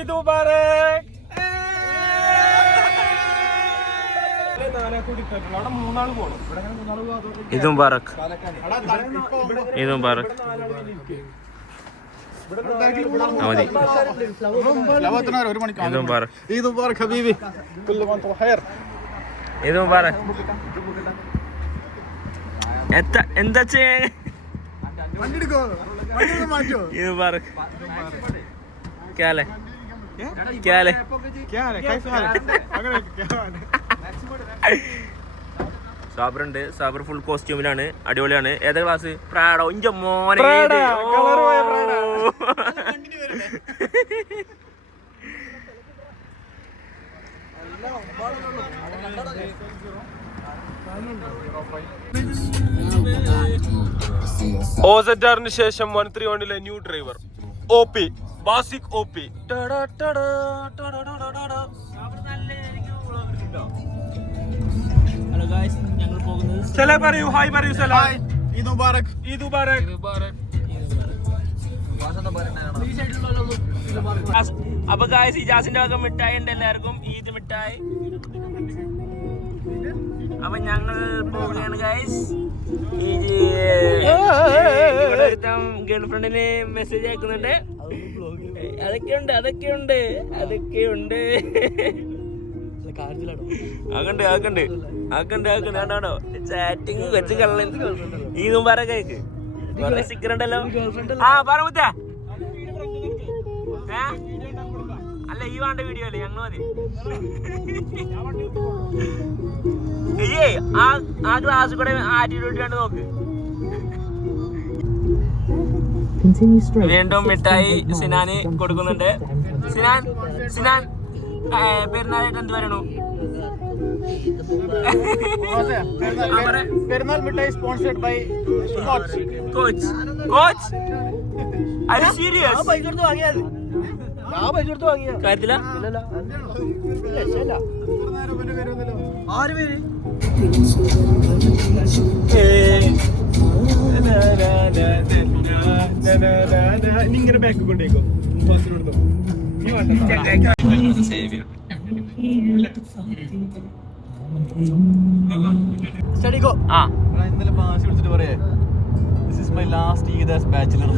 ഈദ് മുബാറക്. ഈദ് മുബാറക്. ഈദ് മുബാറക്. മതി. ഈദ് മുബാറക്. ഈദ് മുബാറക് ഹബീബി. ഈദ് മുബാറക്. എന്താ ചെയ്യാ? ഈദ് മുബാറക്. ക്യാലേ ക്യാലേ സാബറുണ്ട്. സാബർ ഫുൾ കോസ്റ്റ്യൂമിലാണ്, അടിപൊളിയാണ്. ഏതാ ക്ലാസ്? പ്രാഡോ. ഇഞ്ച മോനെ ഓസറ്റാറിന് ശേഷം 131 new driver OP ബാസിക് OP. Hello guys, ഞങ്ങൾ പോകുന്നത് സലാം പറയൂ. ഹായ് പറയൂ. സലാം. ഈദ് മുബാറക്. ഈദ് മുബാറക്. അപ്പൊ ഗായ്സ്, ഇജാസിന്റെ വക മിഠായി ഉണ്ട് എല്ലാവർക്കും. ഈദ് മിഠായി. അപ്പൊ ഞങ്ങൾ പോവുകയാണ് ഗായ്സ്. ഗേൾഫ്രണ്ടിന് മെസ്സേജ് അയക്കുന്നുണ്ട്. അതൊക്കെയുണ്ട്. ആക്കണ്ട് ചാറ്റിങ് വെച്ച് കള്ളൻ. ഈ മുമ്പാറ കേക്ക് സ്റ്റിക്കർ ഉണ്ടല്ലോ. ആ പറ മുത്ത. അല്ല, ഈ വേണ്ട വീഡിയോ അല്ലേ ഞങ്ങൾ മതി. ആ ഗ്ലാസ് കൂടെ ആറ്റിട്യൂഡ് നോക്ക്. വീണ്ടും മിഠായി സിനാന് കൊടുക്കുന്നുണ്ട്. സിനാൻ പെരുന്നാളായിട്ട് എന്ത് പറയണു? പെരുന്നാൾ മിഠായി സ്പോൺസർഡ് ബൈ കോച്ച്. അത് സീരിയസ് കാര്യത്തില. ഇങ്ങനെ ബാക്ക് കൊണ്ടേക്കോ. ഇന്നലെ മാഷ് വിളിച്ചിട്ട് പറയേ, this is my last Eid as bachelor.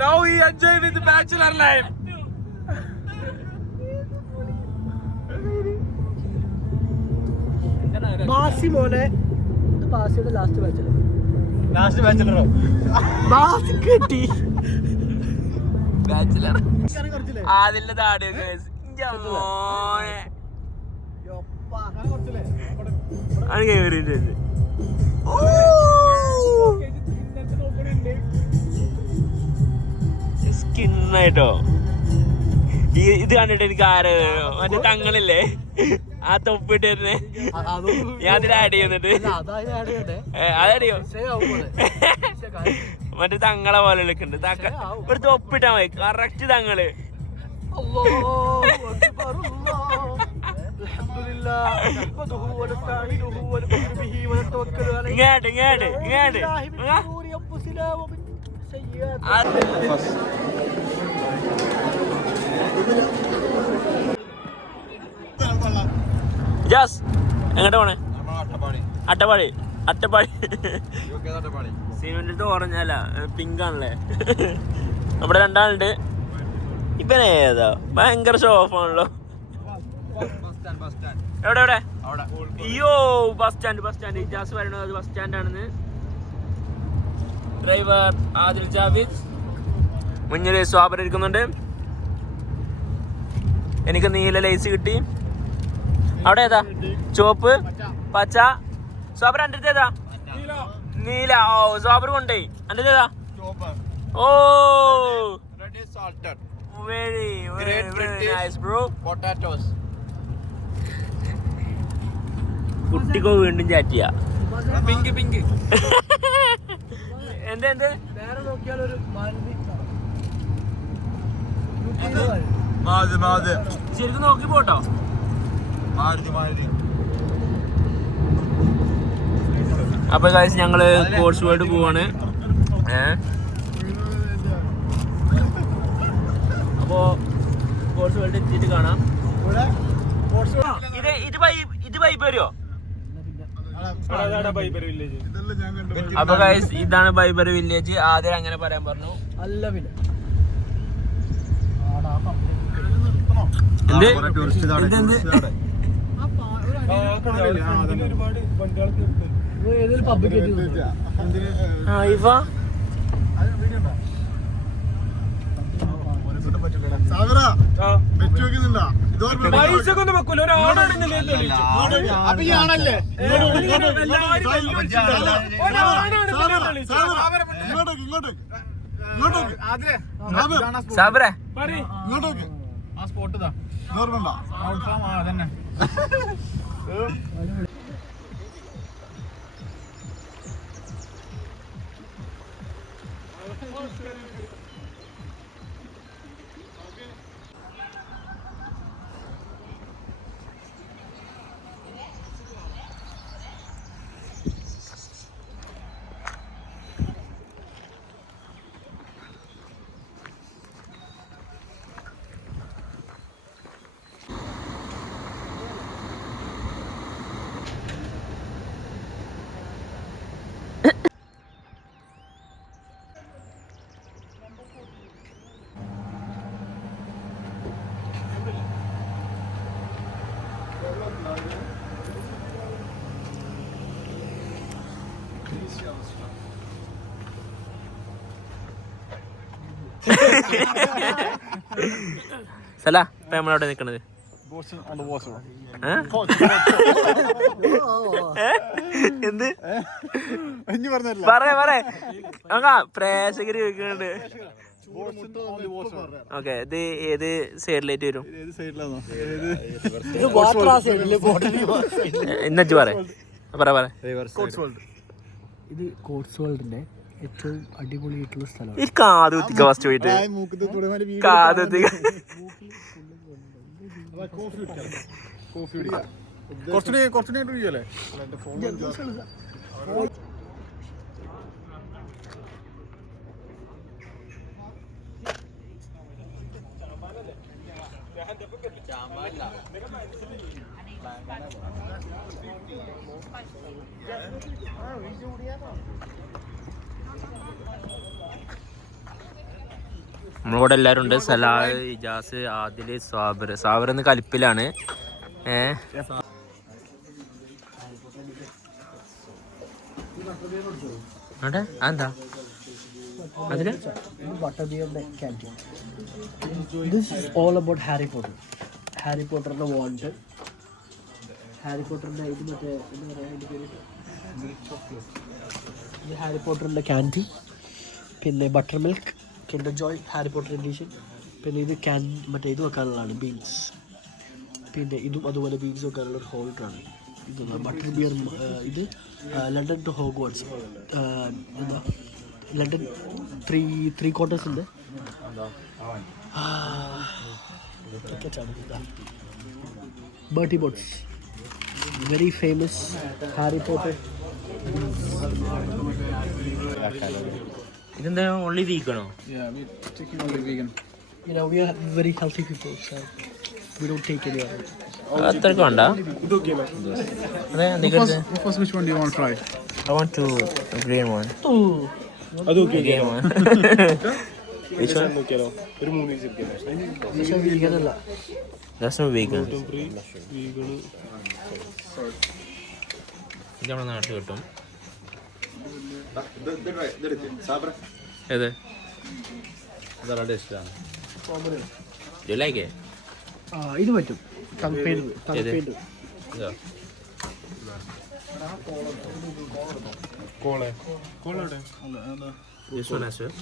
Now he enjoy with the bachelor life. ബാസി മോനെ, ഇത് ബാസിയുടെ ലാസ്റ്റ് ബാച്ചിലറോ? ബാസി കിട്ടി ബാച്ചിലർ. അതിന്റെ താടി സ്കിന്നായിട്ടോ. ഇത് കണ്ടിട്ട് എനിക്ക് ആര് മറ്റേ തങ്ങളില്ലേ ആ തൊപ്പിട്ട് തന്നെ ഞാൻ അതിൽ ആഡ് ചെയ്യുന്നുണ്ട്. അതറിയോ? മറ്റേ തങ്ങളെ പോലെ വിളിക്കുന്നുണ്ട്. ഒരു തൊപ്പിട്ടാ മതി, കറക്റ്റ് തങ്ങള്. ഇങ്ങോട്ട് ജാസ് എങ്ങോട്ടാ പോണേ? അട്ടപ്പാടി. സിനിമന്റെ അടുത്ത് ഓറഞ്ചല്ല, പിങ്ക് ആണല്ലേ. നമ്മുടെ രണ്ടാളുണ്ട്. ഇവനെ ഏതാ ഭയങ്കര ഷോ ഓഫ് ആണല്ലോ. എവിടെ? അയ്യോ, ബസ് സ്റ്റാൻഡ്. ജാസ് പറയണത് അത് ബസ് സ്റ്റാൻഡ് ആണെന്ന്. ഡ്രൈവർ ആദിൽ ജാവിദ്, മുന്നിൽ സ്വാബർ ഇരിക്കുന്നുണ്ട്. എനിക്ക് നീല ലൈസ് കിട്ടി. അവിടെ ഏതാ? ചുവപ്പ്, പച്ച. സ്വാബർ എൻ്റെ അടുത്ത് ഏതാ? നീല. ഓ, സ്വാബർ കൊണ്ടേ. എൻ്റെ അടുത്ത് ഏതാ? ഓ, വെരി നൈസ് ബ്രോ. കുട്ടിക്കോ വീണ്ടും ചാറ്റ് ചെയ്യാ. പിങ്ക് എന്ത് നേരെ നോക്കിയാൽ ഒരു മാരുതി. ശരിക്കും നോക്കി പോട്ടോ. അപ്പൊ ഗൈസ് ഞങ്ങള് കോഴ്സ് വേർഡ് പോവാണ്. അപ്പോ കോഴ്സ് വേൾഡ് എത്തിയിട്ട് കാണാം. ഇത് വൈബ് വരുമോ? അപ്പൊ ഗൈസ് ഇതാണ് ബൈബർ വില്ലേജ്. ആദ്യം അങ്ങനെ പറയാൻ പറഞ്ഞു. അല്ല പിന്നെ ഏതൊരു പബ്ബ് സാബറേ ആ സ്പോട്ട് തന്നെ. സല ഇപ്പൊ നമ്മളവിടെ നിക്കണത് എന്ത് പറയാ പ്രേക്ഷകര് ചോദിക്കുന്നുണ്ട്. ഓക്കെ ഇത് ഏത് സൈഡിലായിട്ട് വരും? ഇന്നു പറ ഇത് കോട്സ് വേൾഡിന്റെ ഏറ്റവും അടിപൊളിയായിട്ടുള്ള സ്ഥലമാണ്. ഈ കാത് കുത്തിക്ക ഫസ്റ്റ് പോയിട്ട് കാത് കുത്തിക്ക. നമ്മളിവിടെ എല്ലാവരും ഉണ്ട്. സലാഹ്, ഇജാസ്, ആദില്, സാബർ എന്ന് കലിപ്പിലാണ്. എന്താ അതില് This is all about Harry Potter. Harry Potter the Wanted. Harry Potter the ഇത് മറ്റേ എന്താ പറയാ അതിന്റെ പേര്? ഇത് ഹാരി പോട്ടറിന്റെ ക്യാൻഡി, പിന്നെ butter milk, Kinder Joy Harry Potter edition. പിന്നെ ഇത് മറ്റേ ഇത് വെക്കാനുള്ളതാണ്, ബീൻസ്. പിന്നെ ഇതും അതുപോലെ ബീൻസ് വെക്കാനുള്ള ഒരു ഹോൾഡറാണ്. ഇത് ബട്ടർ ബിയർ. ഇത് ലണ്ടൻ ടു ഹോഗ്വാർട്സ്. എന്താ ലണ്ടൻ 3 ക്വാർട്ടേഴ്സിൻ്റെ Bertie Botts. Very famous Harry Potter. ഇതെന്താ ഓൺലി വീഗാണോ? You know, we are very healthy people, so we don't take any of it. അത്രക്ക് വേണ്ട. Which one do you want to try? I want to green one. Green one. Which one? പക്ഷേ vegan അല്ല. That's not vegan. ഇത് നമ്മുടെ നാട്ടിൽ കിട്ടും. ഏത്? You like it? ഇത് പറ്റും. തണുപ്പേത്. ഇതോ? This one as well?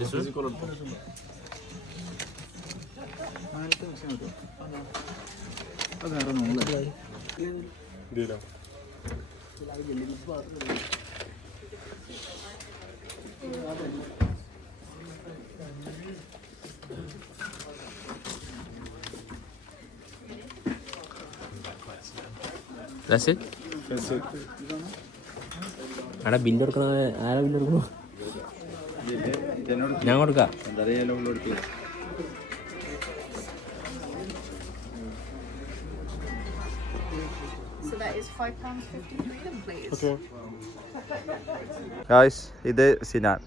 This one? അവിടെ ബില്ല് കൊടുക്കണ ആരാ ബില്ല് കൊടുക്കണോ? ഞാൻ കൊടുക്കാം. So that is £5.50 then, please. Guys ഇത് സിനാൻ.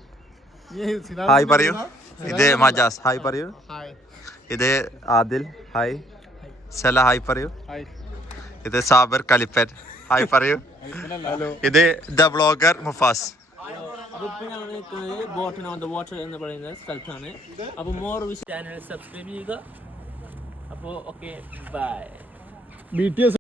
ഹായ് പറയൂ. ഇത് മജാസ്. ഹായ് പറയൂ. ഇത് ആദിൽ. ഹായ്. സല ഹായ് പറയൂ. ഇത് സാബർ കലിപ്പൻ. ഹായ് പറയൂ. ഇത് ദ വ്ളോഗർ മുഫാസ്. അപ്പോൾ ഇപ്പോൾ ഞങ്ങൾ നിൽക്കുന്നത് ബോട്ടൺ ഓൺ ദ വാട്ടർ എന്ന് പറയുന്ന സ്ഥലത്താണ്. അപ്പോൾ മോർ വിഷ് ചാനൽ സബ്സ്ക്രൈബ് ചെയ്യുക. അപ്പോൾ ഓക്കെ ബൈ.